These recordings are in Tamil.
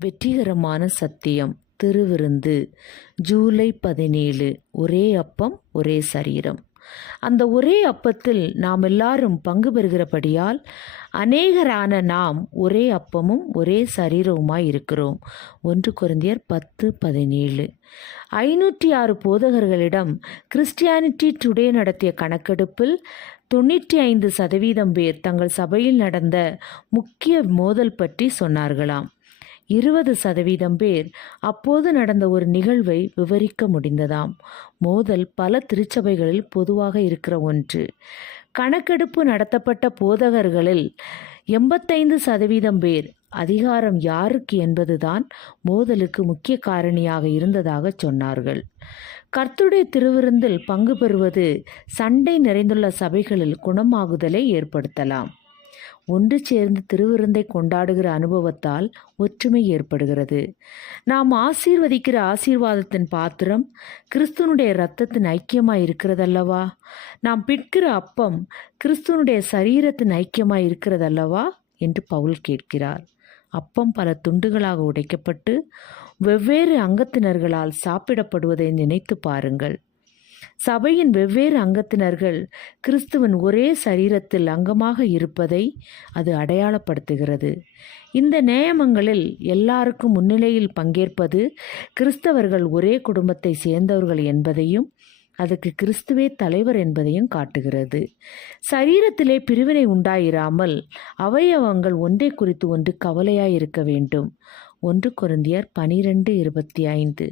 வெற்றிகரமான சத்தியம் திருவிருந்து ஜூலை பதினேழு. ஒரே அப்பம் ஒரே சரீரம். அந்த ஒரே அப்பத்தில் நாம் எல்லாரும் பங்கு பெறுகிறபடியால் அநேகரான நாம் ஒரே அப்பமும் ஒரே சரீரவுமாய் இருக்கிறோம். ஒன்று குருந்தியர் பத்து பதினேழு. ஐநூற்றி ஆறு போதகர்களிடம் கிறிஸ்டியானிட்டி டுடே நடத்திய கணக்கெடுப்பில் தொண்ணூற்றி ஐந்து சதவீதம் பேர் தங்கள் சபையில் நடந்த முக்கிய மோதல் பற்றி சொன்னார்களாம். இருபது சதவீதம் பேர் அப்போது நடந்த ஒரு நிகழ்வை விவரிக்க முடிந்ததாம். மோதல் பல திருச்சபைகளில் பொதுவாக இருக்கிற ஒன்று. கணக்கெடுப்பு நடத்தப்பட்ட போதகர்களில் எண்பத்தைந்து சதவீதம் பேர் அதிகாரம் யாருக்கு என்பதுதான் மோதலுக்கு முக்கிய காரணியாக இருந்ததாக சொன்னார்கள். கர்த்துடைய திருவிருந்தில் பங்கு பெறுவது சண்டை நிறைந்துள்ள சபைகளில் குணமாகுதலை ஏற்படுத்தலாம். ஒன்று சேர்ந்து திருவிருந்தை கொண்டாடுகிற அனுபவத்தால் ஒற்றுமை ஏற்படுகிறது. நாம் ஆசீர்வதிக்கிற ஆசீர்வாதத்தின் பாத்திரம் கிறிஸ்துனுடைய இரத்தத்தின் ஐக்கியமாக இருக்கிறதல்லவா? நாம் பிற்கிற அப்பம் கிறிஸ்துனுடைய சரீரத்தின் ஐக்கியமாக இருக்கிறதல்லவா? என்று பவுல் கேட்கிறார். அப்பம் பல துண்டுகளாக உடைக்கப்பட்டு வெவ்வேறு அங்கத்தினர்களால் சாப்பிடப்படுவதை நினைத்து பாருங்கள். சபையின் வெவ்வேறு அங்கத்தினர்கள் கிறிஸ்துவின் ஒரே சரீரத்தில் அங்கமாக இருப்பதை அது அடையாளப்படுத்துகிறது. இந்த நியமங்களில் எல்லாருக்கும் முன்னிலையில் பங்கேற்பது கிறிஸ்தவர்கள் ஒரே குடும்பத்தை சேர்ந்தவர்கள் என்பதையும் அதுக்கு கிறிஸ்துவே தலைவர் என்பதையும் காட்டுகிறது. சரீரத்திலே பிரிவினை உண்டாயிராமல் அவயவங்கள் ஒன்றை குறித்து ஒன்று கவலையாய் இருக்க வேண்டும். ஒன்று குருந்தியர் பனிரெண்டு இருபத்தி ஐந்து.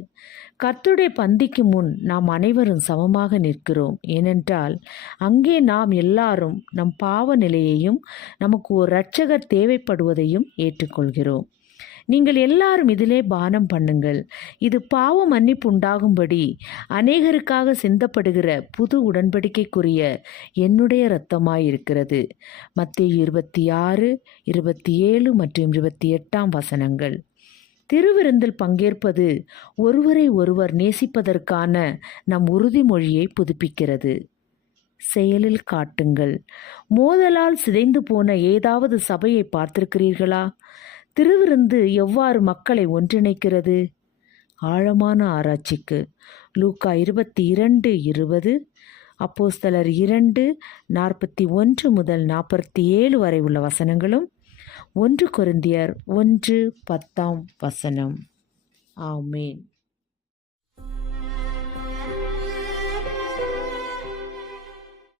கர்த்துடைய பந்திக்கு முன் நாம் அனைவரும் சமமாக நிற்கிறோம். ஏனென்றால் அங்கே நாம் எல்லாரும் நம் பாவ நிலையையும் நமக்கு ஒரு இரட்சகர் தேவைப்படுவதையும் ஏற்றுக்கொள்கிறோம். நீங்கள் எல்லாரும் இதிலே பானம் பண்ணுங்கள். இது பாவ மன்னிப்பு உண்டாகும்படி அநேகருக்காக சிந்தப்படுகிற புது உடன்படிக்கைக்குரிய என்னுடைய இரத்தமாயிருக்கிறது. மத்திய இருபத்தி ஆறு இருபத்தி ஏழு மற்றும் இருபத்தி எட்டாம் வசனங்கள். திருவிருந்தில் பங்கேற்பது ஒருவரை ஒருவர் நேசிப்பதற்கான நம் உறுதிமொழியை புதுப்பிக்கிறது. செயலில் காட்டுங்கள். மோதலால் சிதைந்து போன ஏதாவது சபையை பார்த்திருக்கிறீர்களா? திருவிருந்து எவ்வாறு மக்களை ஒன்றிணைக்கிறது? ஆழமான ஆராய்ச்சிக்கு. லூக்கா இருபத்தி இரண்டு இருபது அப்போஸ்தலர் இரண்டு நாற்பத்தி ஒன்று முதல் நாற்பத்தி ஏழு வரை உள்ள வசனங்களும் ஒன்று குருந்தியர் ஒன்று பத்தாம் வசனம். ஆமேன்.